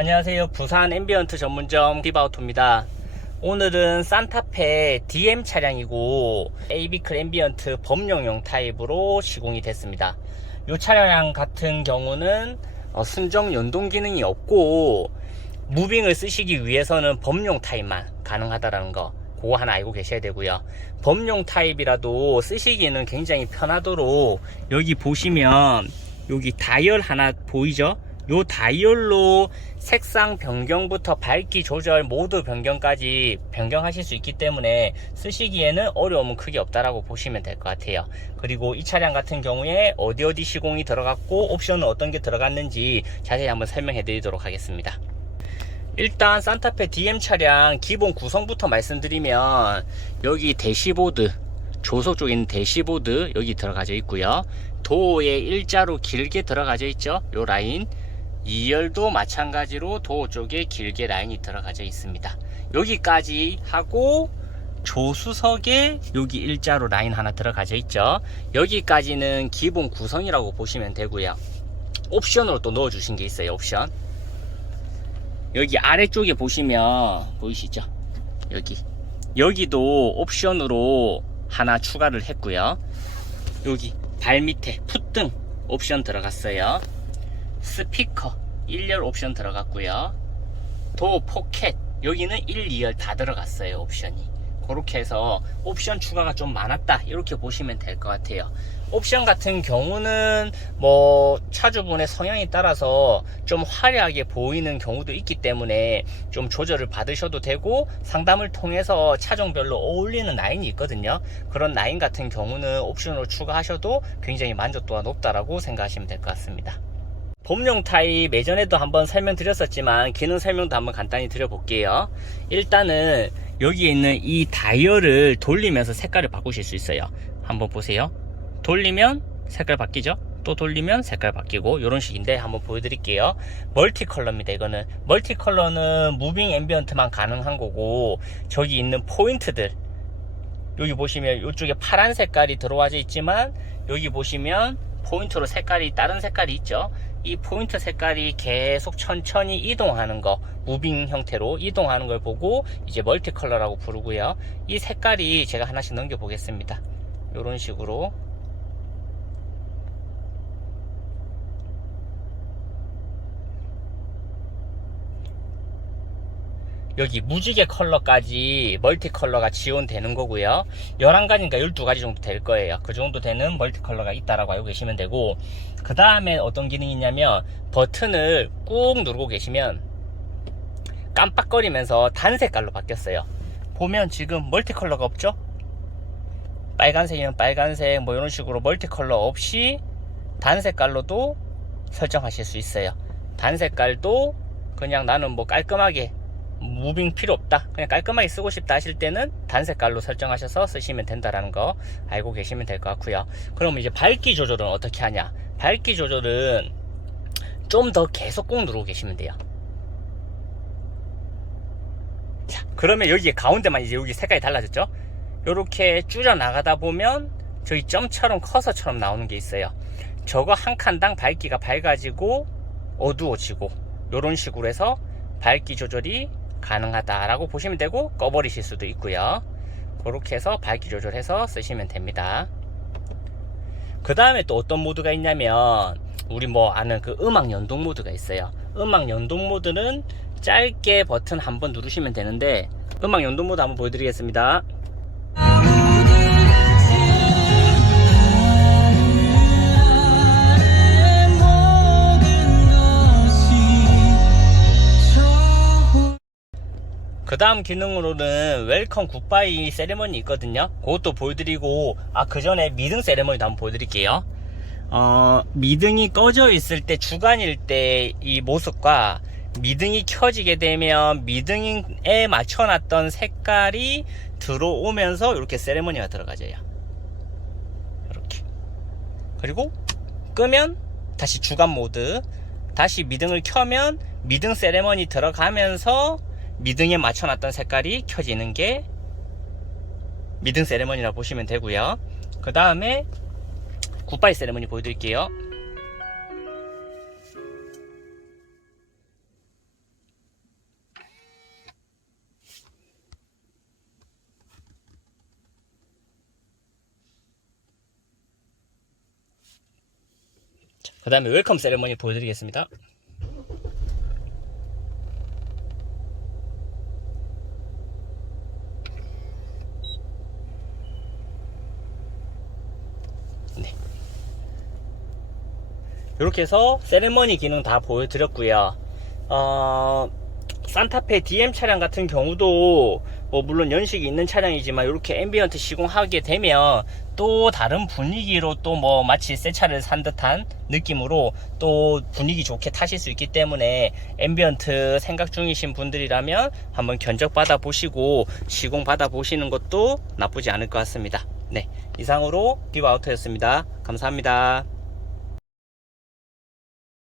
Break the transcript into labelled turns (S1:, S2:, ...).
S1: 안녕하세요. 부산 앰비언트 전문점 디바우토입니다. 오늘은 산타페 DM 차량이고 AB클 앰비언트 범용용 타입으로 시공이 됐습니다. 이 차량 같은 경우는 어, 순정 연동 기능이 없고 무빙을 쓰시기 위해서는 범용 타입만 가능하다라는 거 그거 하나 알고 계셔야 되고요. 범용 타입이라도 쓰시기에는 굉장히 편하도록 여기 보시면 여기 다이얼 하나 보이죠? 요 다이얼로 색상 변경부터 밝기 조절 모두 변경까지 변경하실 수 있기 때문에 쓰시기에는 어려움은 크게 없다라고 보시면 될 것 같아요. 그리고 이 차량 같은 경우에 어디 어디 시공이 들어갔고 옵션은 어떤 게 들어갔는지 자세히 한번 설명해 드리도록 하겠습니다. 일단 산타페 DM 차량 기본 구성부터 말씀드리면 여기 대시보드 조속 쪽에 있는 대시보드 여기 들어가져 있고요 도어에 일자로 길게 들어가져 있죠 요 라인 2열도 마찬가지로 도어 쪽에 길게 라인이 들어가져 있습니다 여기까지 하고 조수석에 여기 일자로 라인 하나 들어가져 있죠 여기까지는 기본 구성이라고 보시면 되고요 옵션으로 또 넣어 주신 게 있어요 옵션 여기 아래쪽에 보시면 보이시죠? 여기 여기도 옵션으로 하나 추가를 했고요. 여기 발 밑에 풋등 옵션 들어갔어요. 스피커 1열 옵션 들어갔고요. 도어 포켓 여기는 1, 2열 다 들어갔어요 옵션이. 그렇게 해서 옵션 추가가 좀 많았다 이렇게 보시면 될 것 같아요 옵션 같은 경우는 뭐 차주분의 성향에 따라서 좀 화려하게 보이는 경우도 있기 때문에 좀 조절을 받으셔도 되고 상담을 통해서 차종별로 어울리는 라인이 있거든요 그런 라인 같은 경우는 옵션으로 추가하셔도 굉장히 만족도가 높다라고 생각하시면 될 것 같습니다 범용 타입 예전에도 한번 설명드렸었지만 기능 설명도 한번 간단히 드려볼게요. 일단은 여기에 있는 이 다이얼을 돌리면서 색깔을 바꾸실 수 있어요. 한번 보세요. 돌리면 색깔 바뀌죠? 또 돌리면 색깔 바뀌고 이런 식인데 한번 보여드릴게요. 멀티 컬러입니다 이거는. 멀티 컬러는 무빙 앰비언트만 가능한 거고 저기 있는 포인트들. 여기 보시면 이쪽에 파란 색깔이 들어와져 있지만 여기 보시면 포인트로 색깔이 다른 색깔이 있죠 이 포인트 색깔이 계속 천천히 이동하는 거 무빙 형태로 이동하는 걸 보고 이제 멀티 컬러라고 부르고요. 이 색깔이 제가 하나씩 넘겨 보겠습니다. 이런 식으로 여기 무지개 컬러까지 멀티 컬러가 지원되는 거고요. 11가지인가 12가지 정도 될 거예요. 그 정도 되는 멀티 컬러가 있다라고 알고 계시면 되고 그 다음에 어떤 기능이 있냐면 버튼을 꾹 누르고 계시면 깜빡거리면서 단 색깔로 바뀌었어요. 보면 지금 멀티 컬러가 없죠? 빨간색이면 빨간색 뭐 이런 식으로 멀티 컬러 없이 단 색깔로도 설정하실 수 있어요. 단 색깔도 그냥 나는 뭐 깔끔하게 무빙 필요 없다. 그냥 깔끔하게 쓰고 싶다 하실 때는 단 색깔로 설정하셔서 쓰시면 된다라는 거 알고 계시면 될 것 같고요. 그럼 이제 밝기 조절은 어떻게 하냐? 밝기 조절은 좀 더 계속 꾹 누르고 계시면 돼요. 자 그러면 여기 가운데만 이제 여기 색깔이 달라졌죠? 이렇게 줄여 나가다 보면 저희 점처럼 커서처럼 나오는 게 있어요. 저거 한 칸당 밝기가 밝아지고 어두워지고 이런 식으로 해서 밝기 조절이 가능하다라고 보시면 되고 꺼버리실 수도 있고요. 그렇게 해서 밝기 조절해서 쓰시면 됩니다. 그 다음에 또 어떤 모드가 있냐면 우리 뭐 아는 그 음악 연동 모드가 있어요. 음악 연동 모드는 짧게 버튼 한번 누르시면 되는데 음악 연동 모드 한번 보여드리겠습니다 그 다음 기능으로는 웰컴 굿바이 세레머니 있거든요. 그것도 보여드리고 아 그 전에 미등 세레머니도 한번 보여드릴게요. 어 미등이 꺼져 있을 때 주간일 때 이 모습과 미등이 켜지게 되면 미등에 맞춰놨던 색깔이 들어오면서 이렇게 세레머니가 들어가져요. 이렇게. 그리고 끄면 다시 주간 모드 다시 미등을 켜면 미등 세레머니 들어가면서 미등에 맞춰놨던 색깔이 켜지는 게 미등 세레머니라고 보시면 되고요. 그 다음에 굿바이 세레머니 보여드릴게요. 그 다음에 웰컴 세레머니 보여드리겠습니다. 이렇게 해서 세레머니 기능 다 보여드렸고요. 어, 산타페 DM 차량 같은 경우도 뭐 물론 연식이 있는 차량이지만 이렇게 앰비언트 시공하게 되면 또 다른 분위기로 또 뭐 마치 새 차를 산 듯한 느낌으로 또 분위기 좋게 타실 수 있기 때문에 앰비언트 생각 중이신 분들이라면 한번 견적 받아 보시고 시공 받아 보시는 것도 나쁘지 않을 것 같습니다. 네 이상으로 비바우터였습니다. 감사합니다.